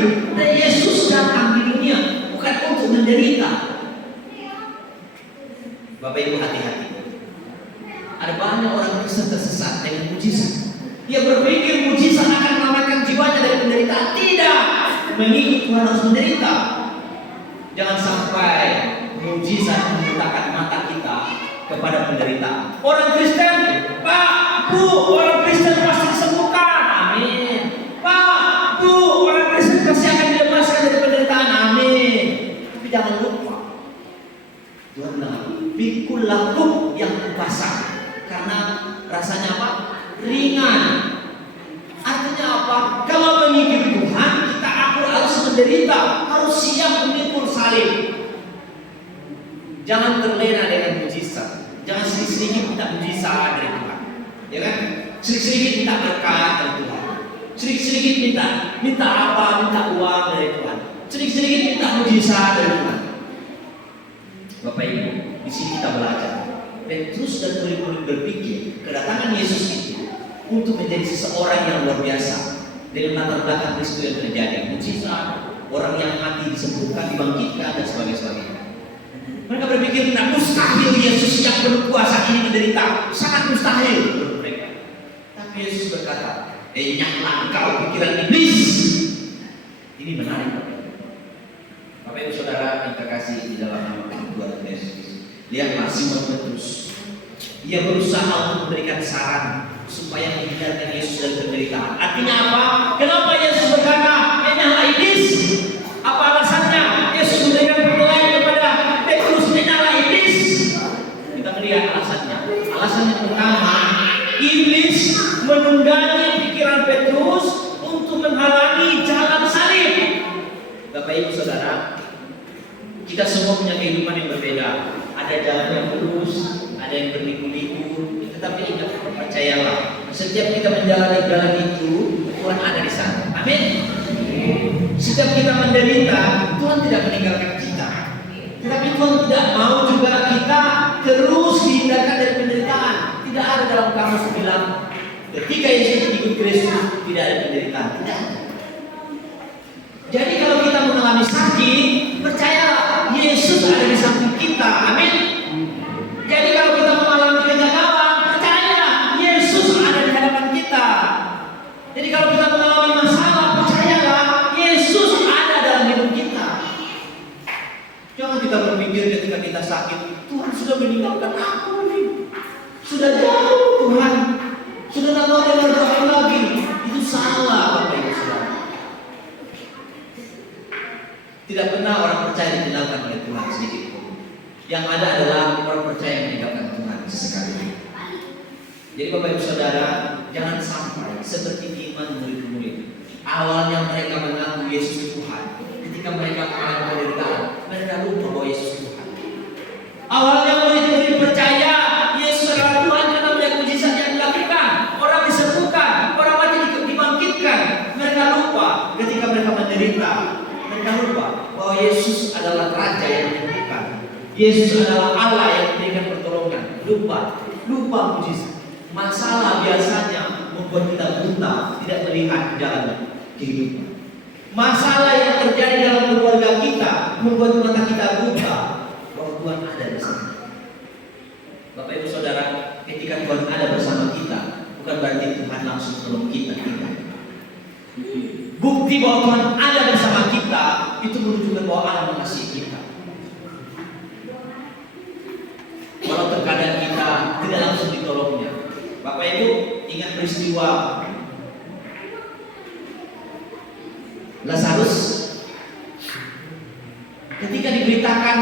berpikir Yesus datang di dunia bukan untuk menderita. Bapak Ibu hati-hati. Ada banyak orang Kristen tersesat dengan mujizat. Dia berpikir mujizat akan menyelamatkan jiwanya dari penderitaan. Tidak. Mengikut Tuhan harus menderita. Jangan sampai mujizat membutakan mata kita kepada penderitaan. Orang Kristen, Pak, Bu, orang Kristen pasti disembuhkan. Amin. Pak, Bu, orang Kristen pasti akan dilepaskan dari penderitaan. Amin. Tapi jangan lupa, Tuhan bilang, pikul lakup yang kupasang, karena rasanya apa? Ringan. Artinya apa? Kalau mengikuti Tuhan, kita harus menderita, harus siap memikul salib. Jangan terlena dengan mujizat. Jangan sedikit-sedikit minta mujizat dari Tuhan, ya kan? Sedikit-sedikit minta berkat dari Tuhan. Sedikit-sedikit minta apa? Minta uang dari Tuhan. Sedikit-sedikit minta mujizat dari Tuhan. Bapak Ibu, di sini kita belajar. Petrus dan murid-murid berpikir kedatangan Yesus itu untuk menjadi seseorang yang luar biasa dengan latar belakang peristiwa yang terjadi, mujizat, orang yang mati disembuhkan, dibangkitkan, dan sebagainya. Mereka berpikir, nah, mustahil Yesus yang berkuasa ini menderita, sangat mustahil menurut mereka. Tapi Yesus berkata, nyaklah engkau pikiran iblis. Ini menarik. Bapak Ibu Saudara yang terkasih di dalam nama Tuhan Yesus, lihatlah Simon Petrus. Ia berusaha untuk memberikan saran supaya menghindarkan Yesus dari penderitaan. Artinya apa? Kenapa Yesus berkata, nyaklah iblis? Apa alasannya? Yesus memberikan penilaian kepada Petrus, nyaklah iblis. Kita melihat alasannya. Alasan yang pertama, iblis menunggangi pikiran Petrus untuk menghalangi jalan salib. Bapak Ibu Saudara, kita semua punya kehidupan yang berbeda. Ada jalan yang lurus, ada yang berliku-liku. Tetapi ingat, percayalah, setiap kita menjalani jalan itu, Tuhan ada di sana. Amin. Setiap kita menderita, Tuhan tidak meninggalkan kita. Tetapi Tuhan tidak mau juga kita terus dihindarkan dari penderitaan. Tidak ada dalam kamus bilang ketika Yesus ikut Kristus tidak ada penderitaan. Tidak. Jadi kalau kita mengalami sakit, percayalah Yesus ada di samping kita. Amin. Jadi kalau kita mengalami kegagalan, percayalah Yesus ada di hadapan kita. Jadi kalau kita mengalami masalah, percayalah Yesus ada dalam hidup kita. Jangan kita berpikir ketika kita sakit, Tuhan sudah meninggalkan aku nih. Sudah jauh Tuhan. Sudah tidak mau dengar doa lagi. Itu salah, Bapak Ibu Saudara. Tidak pernah orang percaya ditinggalkan oleh Tuhan sedikit pun. Yang ada adalah orang percaya yang meninggalkan Tuhan sesekali. Jadi Bapak Ibu Saudara, jangan sampai seperti iman murid-murid. Awalnya mereka mengaku Yesus Tuhan. Ketika mereka mengalami penderitaan, mereka lupa bahwa Yesus Tuhan. Awalnya murid-murid percaya Yesus adalah Tuhan karena melihat mujizat yang dilakukan. Orang disembuhkan, orang mati dibangkitkan. Mereka lupa ketika mereka menderita. Mereka lupa bahwa Yesus adalah Raja yang menyembuhkan. Yesus adalah Allah yang memberikan pertolongan. Lupa mujizat. Masalah biasanya membuat kita buta, tidak melihat jalan kehidupan. Masalah yang terjadi dalam keluarga kita membuat mata kita buta bahwa Tuhan ada di sana. Bapak Ibu Saudara, ketika Tuhan ada bersama kita, bukan berarti Tuhan langsung tolong kita. Bukti bahwa Tuhan ada bersama kita itu menunjukkan bahwa Allah mengasihi kita. Walau terkadang kita tidak langsung ditolongnya. Bapak Ibu ingat peristiwa Lazarus ketika diberitakan